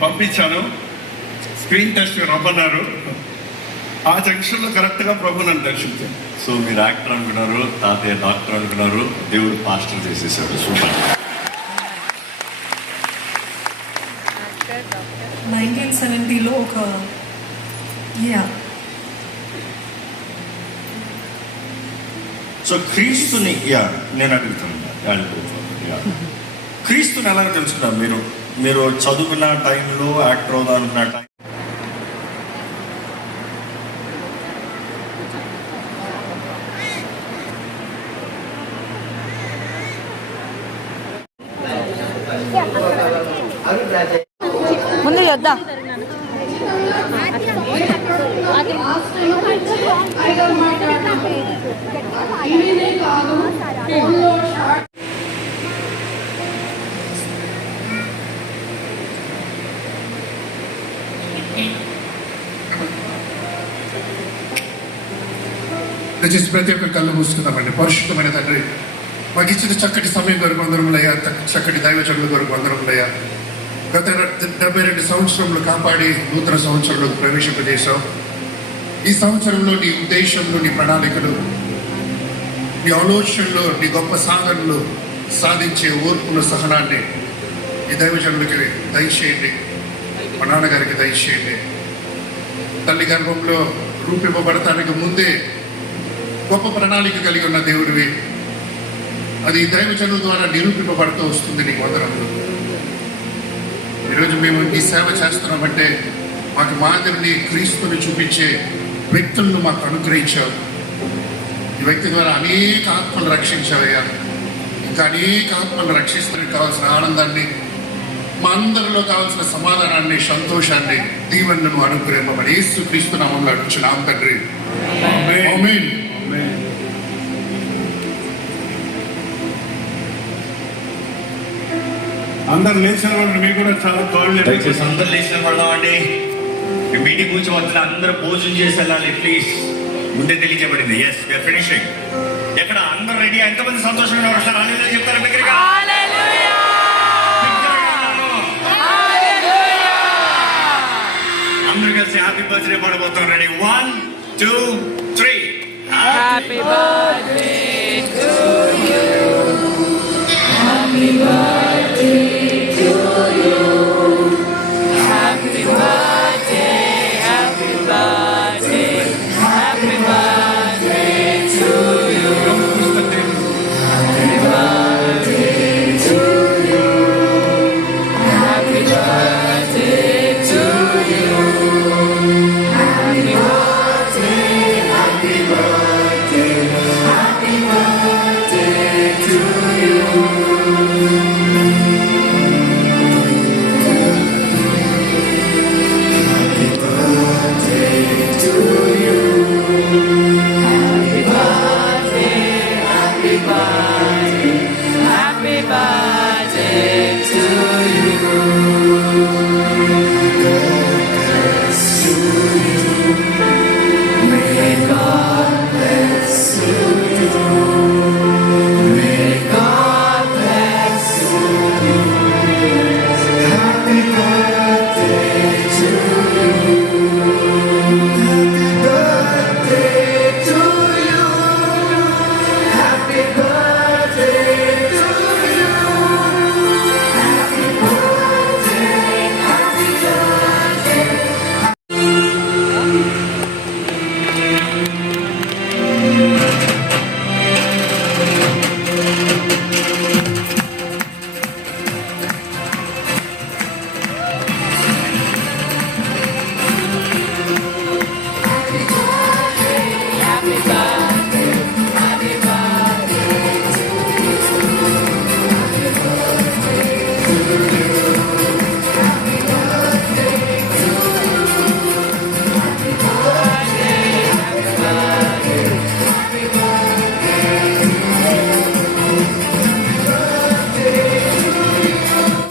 పంపించాను. Screen test రమ్మన్నారు. ఆ జంక్షన్లో కరెక్ట్గా ప్రభు నన్ను దర్శించాను. సో మీరు యాక్టర్ అనుకున్నారు, తాతయ్య డాక్టర్ అనుకున్నారు, దేవుడు పాస్టర్ చేసేసాడు. సూపర్. 1970లో ఒక సో క్రీస్తుని నేను అడుగుతాను, క్రీస్తుని ఎలా తెలుసుకున్నారు మీరు? మీరు చదువుకున్న టైంలో యాక్టర్ అవుదా అనుకున్న టైం ముందు చూద్దాం. దయచేసి ప్రతి ఒక్కరి కళ్ళు మూసుకుందామండి. పరిశుద్ధమైన తండ్రి, మాకు ఇచ్చిన చక్కటి సమయం కొరకు వందరములయ్యా, చక్కటి దైవచనుల కొరకు వందరములయ్యా. గత 72 సంవత్సరంలో కాపాడి నూతన సంవత్సరంలోకి ప్రవేశింపజేశావు. ఈ సంవత్సరంలో నీ ఉద్దేశంలో, నీ ప్రణాళికలు, నీ ఆలోచనలో, నీ గొప్ప సాధనలు సాధించే ఓర్పుల సహనాన్ని ఈ దైవజనులకి దయచేయండి. మా నాన్నగారికి దయచేయండి. తల్లి గర్భంలో రూపింపబడటానికి ముందే గొప్ప ప్రణాళిక కలిగి ఉన్న దేవుడివి. అది దైవజనుల ద్వారా నిరూపింపబడుతూ వస్తుంది. నీకు వందనములు. ఈరోజు మేము ఈ సేవ చేస్తున్నామంటే మాకు మాదిరిని, క్రీస్తుని చూపించే వ్యక్తులను మాకు అనుగ్రహించావు. ఈ వ్యక్తి ద్వారా అనేక ఆత్మలు రక్షించావయ్యా. ఇంకా అనేక ఆత్మలు రక్షిస్తానికి కావాల్సిన ఆనందాన్ని, మా అందరిలో కావాల్సిన సమాధానాన్ని, సంతోషాన్ని, దీవెనలను అనుగ్రహింపబడి యేసు క్రీస్తు నామములో అడుగుచున్నాం తండ్రి. ఆమేన్. అందరు లేచిన వాళ్ళు మీకు కూడా చాలా కాళ్ళు. దయచేసి అందరు లేచిన పడదామండి. మీటింగ్ గురించి వద్దు, అందరూ భోజనం చేసి వెళ్ళాలి ప్లీజ్. ముందే తెలియజేయబడింది. Yes we are finishing. ఎక్కడ అందరు రెడీ? ఎంతమంది సంతోషంగా వస్తారు? హల్లెలూయా చెప్తారా దగ్గరగా? అందరూ కలిసి హ్యాపీ బర్త్డే పాడబోతాం. Ready? 1 2 3. Happy birthday to you. Happy birthday.